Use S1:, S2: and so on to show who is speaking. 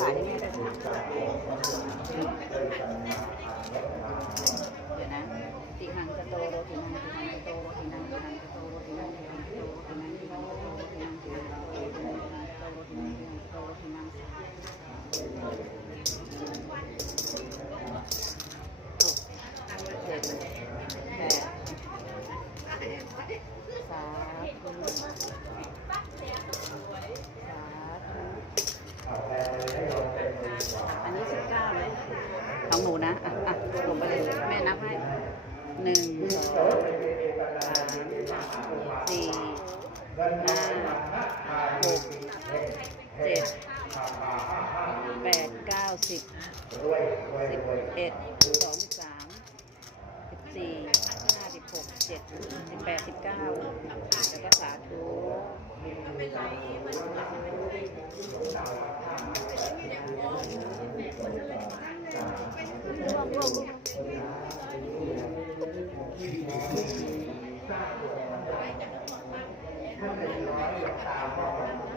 S1: ขายเนี่ยเดี๋ยวนะตีหังจะโตโรตีหังตีหังจะโตโรตีหังตีหังจะโตโรตีหังตีหังจะโตโรตีหังตีหังจะโตโรตีหังตีหังจะโตโรตีหังตีหังจะโตโรตีหังตีหังจะโตโรตีหังแต่สา
S2: ธุ ของหนูนะอะอะลงไปเลยแม่นับให้หนึ่งสองสามสี่ห้าหกเจ็ดแปดเก้าสิบสิบเอ็ดสองสามสิบสี่ห้าสิบหกเจ็ดสิบแปดสิบเก้าแล้วก็สาธุ
S3: ท่านเป็นร้อยตามพ่อ